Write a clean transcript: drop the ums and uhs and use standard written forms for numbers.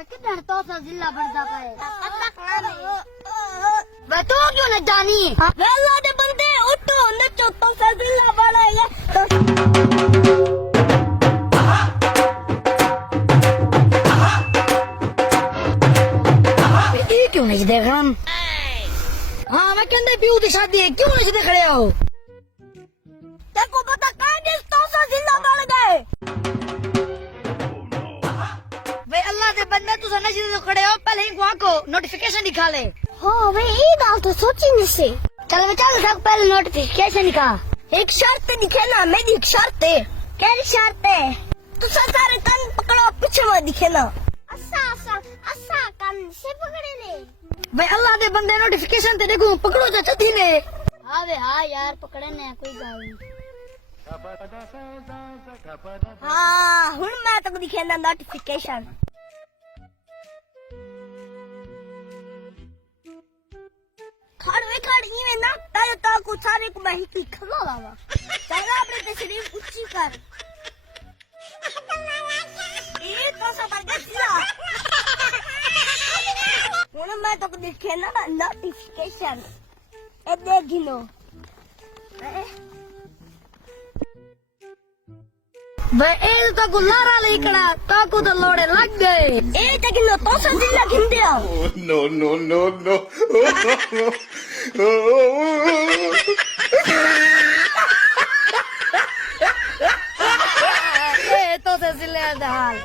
मैं किधर तो सा जिला बढ़ता है मैं तो क्यों न जानी अल्लाह दे बंदे उठो नचो तो सा जिला बढ़ाएगा ये क्यों नहीं देख रहा हाँ मैं कहते पीऊ की शादी है क्यों नहीं देख रहे हो तेको पता कहाँ तो सा जिला बढ़ गए भाई अल्लाह के बंदे तू नशे तो खड़े हो पहले ही वहाँ को नोटिफिकेशन दिखा ले हाँ भाई ये बात तो सोची नहीं से चल सब पहले नोटिफिकेशन दिखा एक शर्त दिखे ना मेरी एक शर्त है क्या शर्त है तू सारे कान पकड़ो पीछे में दिखे ना असा कान से पकड़े ले भाई अल्लाह के बंदे नोटिफिकेशन ते देखो पकड़ो जा चढ़ी ने हाँ वे हाँ यार पकड़े ने कोई गाल नहीं हाँ हुन मैं तो दिखे ना नोटिफिकेशन खड़ नहीं ना तारे तो कुछ सारे को मैं ही खवा बाबा चला अपने ते शरीर ऊंची कर ये तो सब गया हुन मैं तो दिखे ना नोटिफिकेशन ए देखिनो भाई ए तो गुलारा लेकड़ा तो को तो लोड़े लग गए ए देखिनो तो सा जिला खिंदे आओ no. ए तो से जिले हाल